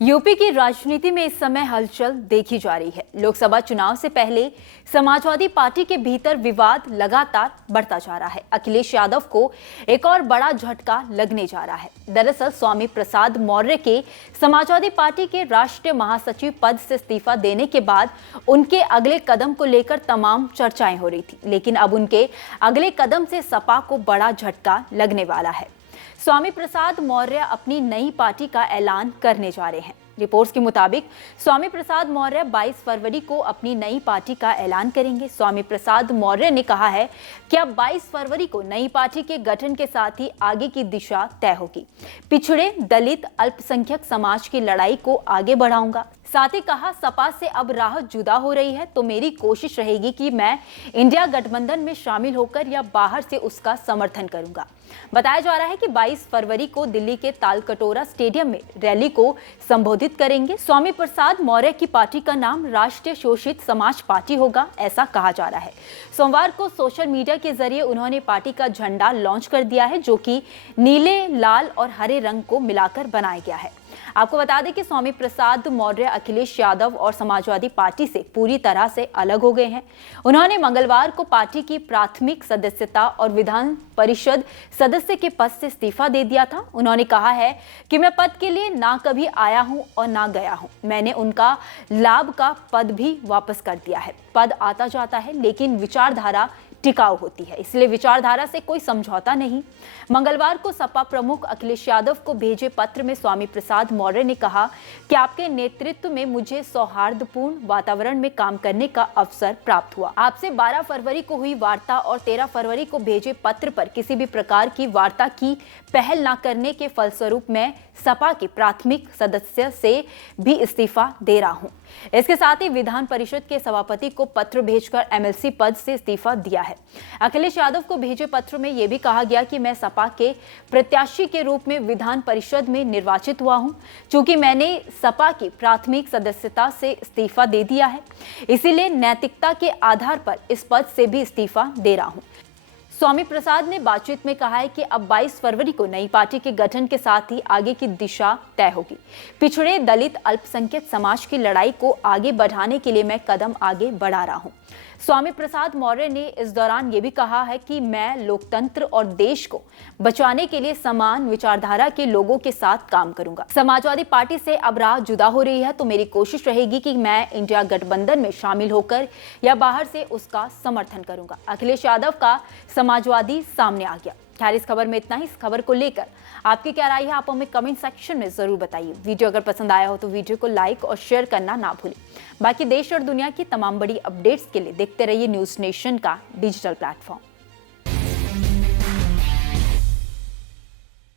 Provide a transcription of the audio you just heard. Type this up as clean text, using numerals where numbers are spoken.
UP की राजनीति में इस समय हलचल देखी जा रही है। लोकसभा चुनाव से पहले समाजवादी पार्टी के भीतर विवाद लगातार बढ़ता जा रहा है। अखिलेश यादव को एक और बड़ा झटका लगने जा रहा है। दरअसल स्वामी प्रसाद मौर्य के समाजवादी पार्टी के राष्ट्रीय महासचिव पद से इस्तीफा देने के बाद उनके अगले कदम को लेकर तमाम चर्चाएं हो रही थी, लेकिन अब उनके अगले कदम से सपा को बड़ा झटका लगने वाला है। स्वामी प्रसाद मौर्य अपनी नई पार्टी का ऐलान करने जा रहे हैं। रिपोर्ट्स के मुताबिक स्वामी प्रसाद मौर्य 22 फरवरी को अपनी नई पार्टी का ऐलान करेंगे। स्वामी प्रसाद मौर्य ने कहा है कि अब 22 फरवरी को नई पार्टी के गठन के साथ ही आगे की दिशा तय होगी। पिछड़े, दलित, अल्पसंख्यक समाज की लड़ाई को आगे बढ़ाऊंगा। साथ ही कहा, सपा से अब राह जुदा हो रही है तो मेरी कोशिश रहेगी कि मैं इंडिया गठबंधन में शामिल होकर या बाहर से उसका समर्थन करूंगा। बताया जा रहा है कि 22 फरवरी को दिल्ली के तालकटोरा स्टेडियम में रैली को संबोधित करेंगे। स्वामी प्रसाद मौर्य की पार्टी का नाम राष्ट्रीय शोषित समाज पार्टी होगा, ऐसा कहा जा रहा है। सोमवार को सोशल मीडिया के जरिए उन्होंने पार्टी का झंडा लॉन्च कर दिया है, जो कि नीले, लाल और हरे रंग को मिलाकर बनाया गया है। आपको बता दें कि स्वामी प्रसाद मौर्य अखिलेश यादव और समाजवादी पार्टी से पूरी तरह से अलग हो गए हैं। उन्होंने मंगलवार को पार्टी की प्राथमिक सदस्यता और विधान परिषद सदस्य के पद से इस्तीफा दे दिया था। उन्होंने कहा है कि मैं पद के लिए ना कभी आया हूं और ना गया हूं। मैंने उनका लाभ का पद भी वापस कर दिया है। पद आता जाता है, लेकिन विचारधारा टिकाऊ होती है, इसलिए विचारधारा से कोई समझौता नहीं। मंगलवार को सपा प्रमुख अखिलेश यादव को भेजे पत्र में स्वामी प्रसाद मौर्य ने कहा कि आपके नेतृत्व में मुझे सौहार्दपूर्ण वातावरण में काम करने का अवसर प्राप्त हुआ। आपसे 12 फरवरी को हुई वार्ता और 13 फरवरी को भेजे पत्र पर किसी भी प्रकार की वार्ता की पहल न करने के फलस्वरूप मैं सपा के प्राथमिक सदस्य से भी इस्तीफा दे रहा हूं। इसके साथ ही विधान परिषद के सभापति को पत्र भेजकर एमएलसी पद से इस्तीफा दिया है। अखिलेश यादव को भेजे पत्र में यह भी कहा गया कि मैं सपा के प्रत्याशी के रूप में विधान परिषद में निर्वाचित हुआ हूं। चूंकि मैंने सपा की प्राथमिक सदस्यता से इस्तीफा दे दिया है, इसीलिए नैतिकता के आधार पर इस पद से भी इस्तीफा दे रहा हूं। स्वामी प्रसाद ने बातचीत में कहा है कि अब 22 फरवरी को नई पार्टी के गठन के साथ ही आगे की दिशा तय होगी। पिछड़े, दलित, अल्पसंख्यक समाज की लड़ाई को आगे बढ़ाने के लिए मैं कदम आगे बढ़ा रहा हूं। स्वामी प्रसाद मौर्य ने इस दौरान ये भी कहा है कि मैं लोकतंत्र और देश को बचाने के लिए समान विचारधारा के लोगों के साथ काम करूंगा। समाजवादी पार्टी से अब राह जुदा हो रही है तो मेरी कोशिश रहेगी कि मैं इंडिया गठबंधन में शामिल होकर या बाहर से उसका समर्थन करूंगा। अखिलेश यादव का समाजवादी सामने आ गया। खैर, इस खबर में इतना ही। इस खबर को लेकर आपकी क्या राय है, आप हमें कमेंट सेक्शन में जरूर बताइए। वीडियो अगर पसंद आया हो तो वीडियो को लाइक और शेयर करना ना भूलें। बाकी देश और दुनिया की तमाम बड़ी अपडेट्स के लिए देखते रहिए न्यूज़ नेशन का डिजिटल प्लेटफॉर्म।